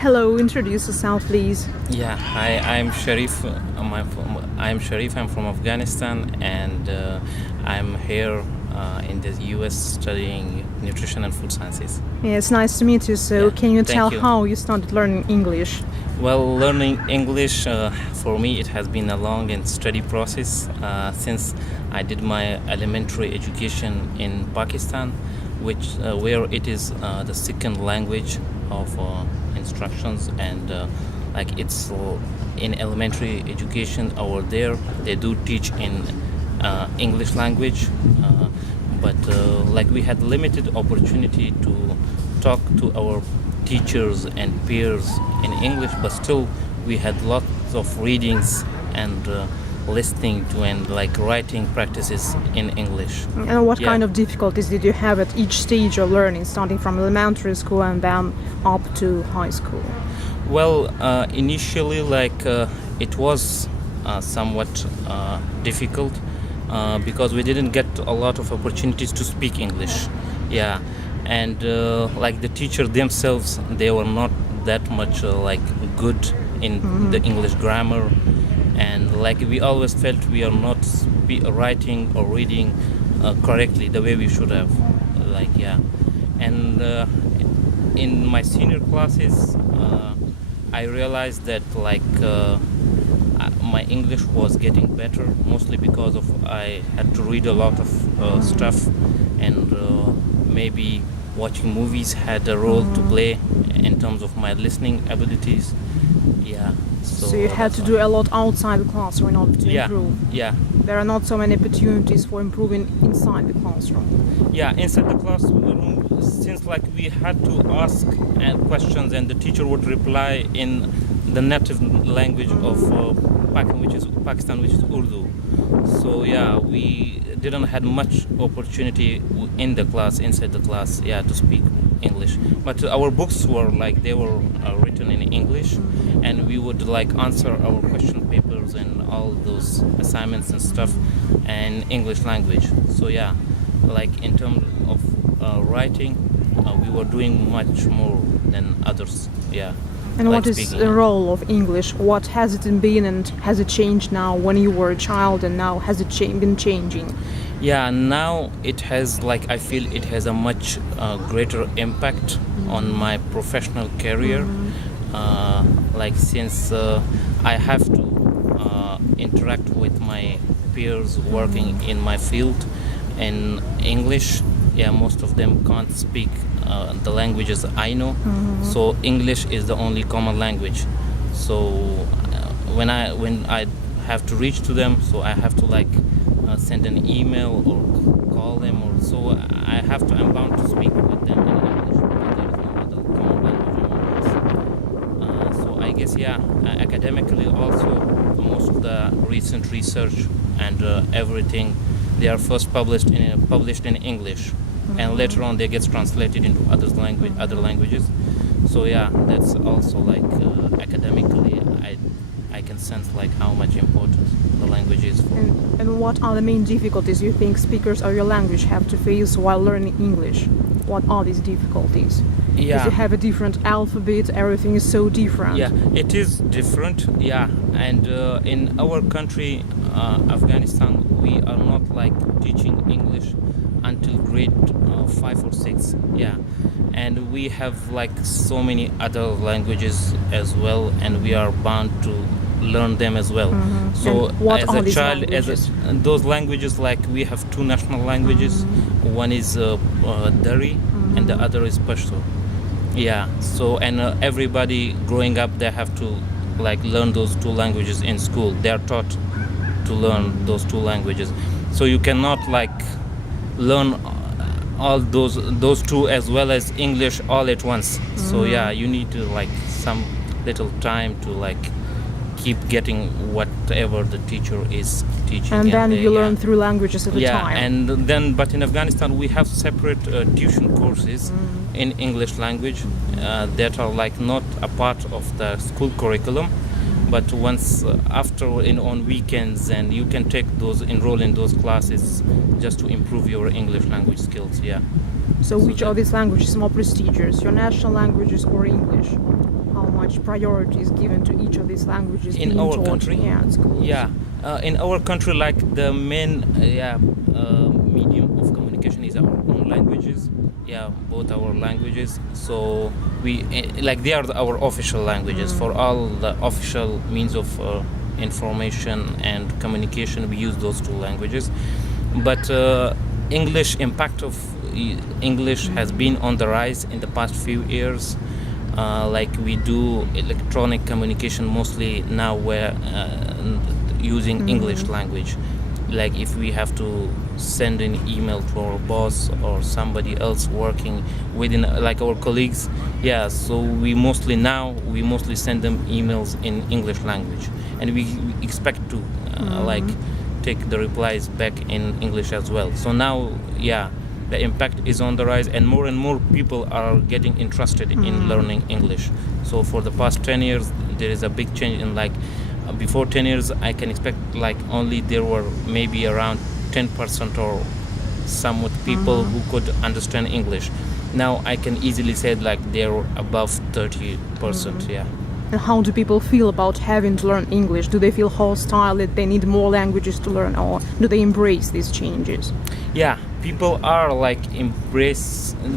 Hello, introduce yourself, please. Yeah, hi, I'm Sharif. I'm Sharif. I'm from Afghanistan, and I'm here in the U.S. studying nutrition and food sciences. Yeah, it's nice to meet you. So, Yeah, can you thank tell you. how you started learning English? Well, learning English for me it has been a long and steady process since I did my elementary education in Pakistan, which where it is the second language of instructions and like it's in elementary education over there they do teach in English language, but like we had limited opportunity to talk to our teachers and peers in English, but still we had lots of readings and listening to and like writing practices in English. And what Yeah. kind of difficulties did you have at each stage of learning, starting from elementary school and then up to high school? Well, initially, it was somewhat difficult because we didn't get a lot of opportunities to speak English. Yeah, and like the teacher themselves, they were not that much like good in the English grammar, and like we always felt we are not writing or reading correctly the way we should have. Like yeah, and in my senior classes. I realized that my English was getting better, mostly because of I had to read a lot of stuff, and maybe watching movies had a role to play in terms of my listening abilities. Yeah. So you had to do a lot outside the classroom in order to Yeah. improve. Yeah. There are not so many opportunities for improving inside the classroom. Yeah, inside the classroom, since like we had to ask questions and the teacher would reply in the native language of Pakistan, which is Urdu. So yeah, we didn't had much opportunity in the class, inside the class, yeah, to speak English. But our books were like they were written in English, and we would like answer our question papers and all those assignments and stuff in English language. So yeah, like in terms of writing, we were doing much more than others. Yeah. And like what is speaking. the role of English? What has it been and has it changed now when you were a child and now has it been changing? Yeah, now it has I feel it has a much greater impact on my professional career. Like since I have to interact with my peers working in my field in English. Yeah, most of them can't speak the languages I know, so English is the only common language. So when I have to reach to them, so I have to send an email or call them, or so I'm bound to speak with them in English because there is no other common language among us. So I guess academically also most of the recent research and everything they are first published in English, and later on they get translated into other languages. So yeah, that's also academically I can sense how much importance the language is for. And what are the main difficulties you think speakers of your language have to face while learning English? What are these difficulties? Because Yeah. you have a different alphabet, everything is so different. Yeah, it is different. Yeah, and in our country, Afghanistan, we are not teaching English until grade 5 or 6. Yeah, and we have so many other languages as well, and we are bound to learn them as well. So And what as are a these child, languages? and those languages we have two national languages. One is Dari, and the other is Pashto. Yeah, so and everybody growing up they have to learn those two languages in school. They are taught to learn those two languages. So you cannot learn all those two as well as English all at once. So yeah, you need to some little time to keep getting whatever the teacher is teaching. And then you yeah. learn through languages at a time. And then but in Afghanistan we have separate tuition courses in English language that are not a part of the school curriculum, but once after on weekends, and you can enroll in those classes just to improve your English language skills. Yeah. So which of these languages is more prestigious, your national languages or English? how much priority is given to each of these languages In being our taught, country? yeah, at schools? Yeah, in our country, like the main medium of communication is our own languages. Yeah, both our languages. So we like they are our official languages for all the official means of information and communication. We use those two languages, but English impact of English has been on the rise in the past few years. Like we do electronic communication mostly now where using English language. Like if we have to send an email to our boss or somebody else working within like our colleagues, yeah, so we mostly send them emails in English language, and we expect to like take the replies back in English as well. So now, yeah, the impact is on the rise, and more people are getting interested in learning English. So for the past 10 years, there is a big change in like before 10 years, I can expect like only there were maybe around 10% or somewhat people who could understand English. Now I can easily say like they're above 30%. Yeah. And how do people feel about having to learn English? Do they feel hostile that they need more languages to learn, or do they embrace these changes? Yeah, people are like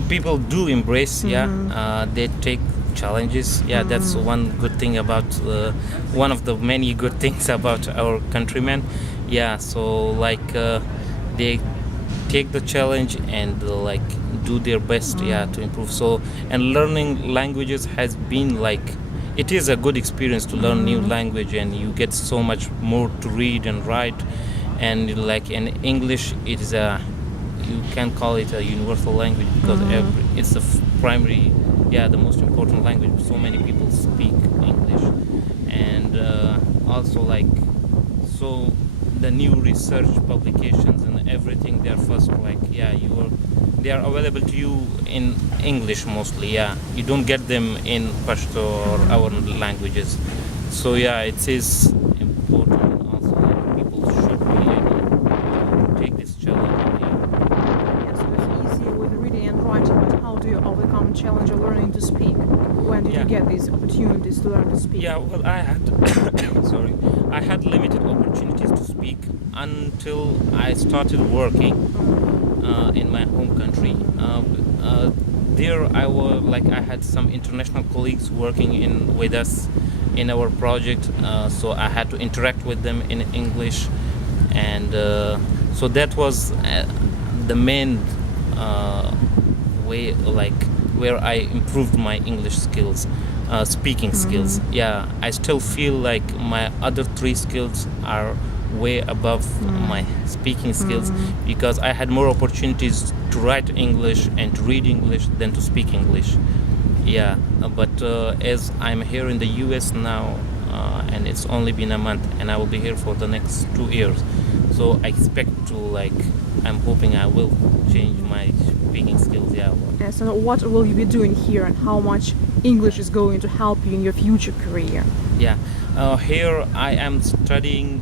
people do embrace. Yeah, they take challenges. Yeah, that's one good thing about one of the many good things about our countrymen. Yeah, so like they take the challenge and like do their best, yeah, to improve. So, and learning languages has been like, it is a good experience to learn new language, and you get so much more to read and write. And like in English, it is you can call it a universal language because it's the primary, yeah, the most important language. So many people speak English, and also like, so the new research publications and everything, they're first like, yeah, they are available to you in English mostly. Yeah, you don't get them in Pashto or our languages. So yeah, it is important, and also like people should be able to take this challenge. Yeah, so it's easier with reading and writing, but how do you overcome the challenge of learning to speak? When did you get these opportunities to learn to speak? Yeah, well, I had I had limited opportunities to speak until I started working in my home country. There I was like, I had some international colleagues working with us in our project, so I had to interact with them in English, and so that was the main way, like, where I improved my English skills, speaking skills. Yeah, I still feel like my other three skills are way above my speaking skills, because I had more opportunities to write English and to read English than to speak English. Yeah, but as I'm here in the US now, and it's only been a month, and I will be here for the next 2 years, so I expect to, like, I'm hoping I will change my speaking skills. Yeah. So what will you be doing here, and how much English is going to help you in your future career? Yeah, here I am studying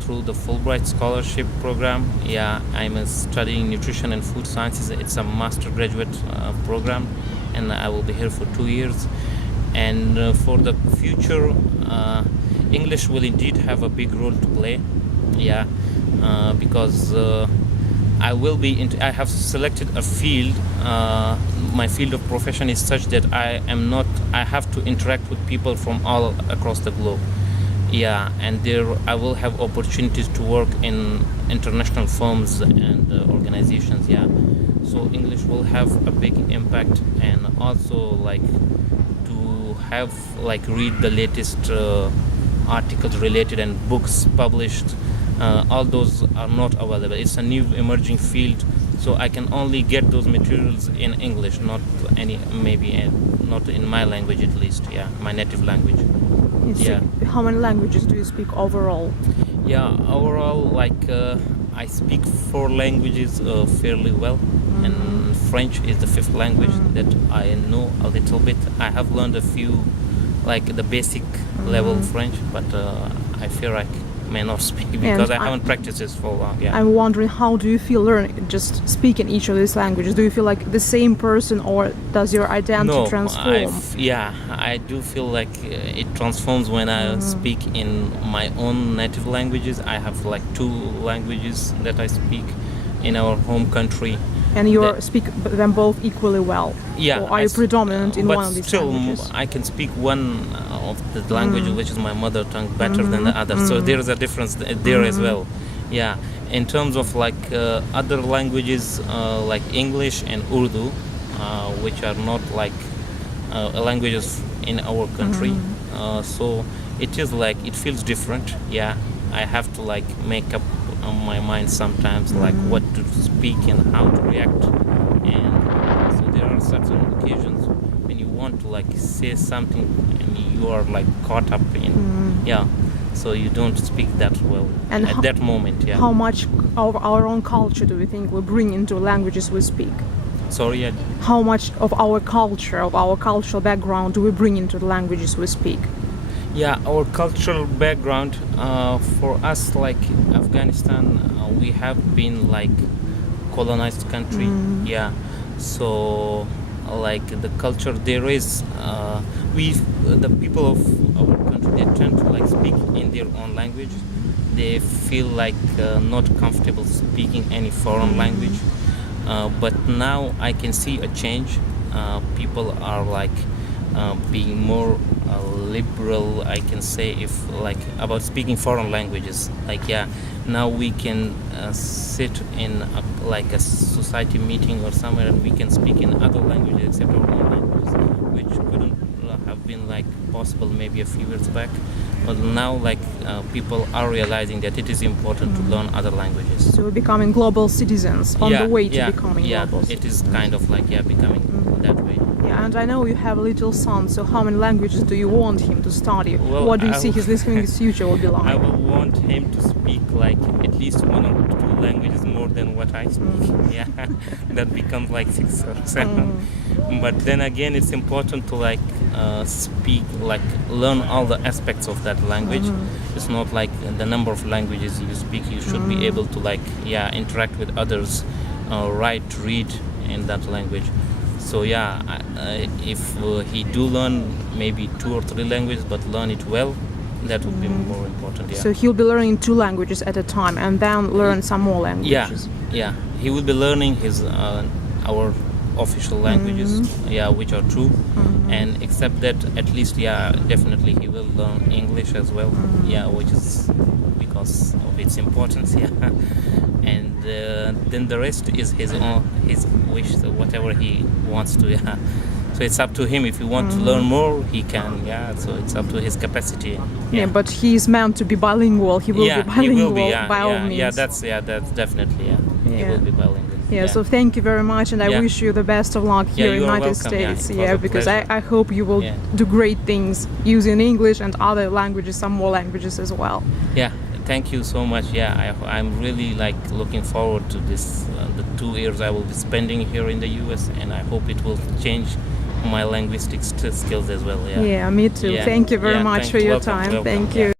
through the Fulbright Scholarship Program. Yeah, I'm studying nutrition and food sciences. It's a master graduate program, and I will be here for 2 years. And for the future, English will indeed have a big role to play. Yeah, because I have selected a field. My field of profession is such that I have to interact with people from all across the globe. Yeah, and there I will have opportunities to work in international firms and organizations. Yeah, so English will have a big impact, and also like to have like read the latest articles related and books published. All those are not available. It's a new emerging field, so I can only get those materials in English, not in my language at least. Yeah, my native language. Yeah. How many languages do you speak overall? Yeah, overall, like I speak 4 languages fairly well, and French is the 5th language that I know a little bit. I have learned a few, like the basic level French, but I feel like may not speak because And I haven't practiced this for long. Yeah. I'm wondering, how do you feel learning, just speaking each of these languages? Do you feel like the same person, or does your identity No, transform? I do feel like it transforms when I speak in my own native languages. I have like 2 languages that I speak in our home country. And you speak them both equally well? Yeah. Or are you predominant in one of these still, languages? I can speak one of the languages, which is my mother tongue, better than the other. So there is a difference there as well. Yeah. In terms of like other languages like English and Urdu, which are not like languages in our country, so it is like it feels different. Yeah, I have to like make up my mind sometimes, like what to speak and how to react. And so there are certain occasions when you want to like say something and you are like caught up in so you don't speak that well And at that moment. Yeah. How much of our own culture do we think we bring into languages we speak? Sorry. How much of our culture, of our cultural background, do we bring into the languages we speak? Yeah, our cultural background, for us, like Afghanistan, we have been like colonized country. Yeah, so like the culture there is, the people of our country, they tend to like speak in their own language. They feel like not comfortable speaking any foreign language. But now I can see a change. People are like being more liberal, I can say, if like about speaking foreign languages. Like now we can sit in like a society meeting or somewhere and we can speak in other languages except our own languages, which couldn't have been like possible maybe a few years back. But now like people are realizing that it is important to learn other languages. So we're becoming global citizens on the way to becoming global citizens. It is kind of like becoming that way. Yeah, and I know you have a little son, so how many languages do you want him to study? Well, what do you see his future will be like? I will want him to speak like at least 1 or 2 languages more than what I speak. Yeah, that becomes like 6 or 7. But then again, it's important to like speak, like learn all the aspects of that language. It's not like the number of languages you speak. You should be able to like interact with others, write, read in that language. So if he do learn maybe 2 or 3 languages, but learn it well, that would be more important. Yeah. So he'll be learning 2 languages at a time, and then learn some more languages. Yeah. He will be learning his our official languages, which are 2, and except that, at least, definitely he will learn English as well. Which is because of its importance. And then the rest is his wish, so whatever he wants to. So it's up to him. If he wants to learn more, he can. So it's up to his capacity. But he's meant to be bilingual. He will be bilingual by all means. That's definitely. He will be bilingual. So thank you very much, and I wish you the best of luck here in the United welcome. States. Because I hope you will do great things using English and other languages, some more languages as well. Thank you so much. I'm really like looking forward to this, the 2 years I will be spending here in the US, and I hope it will change my linguistic skills as well. Me too. Thank you very much for your time. Thank you.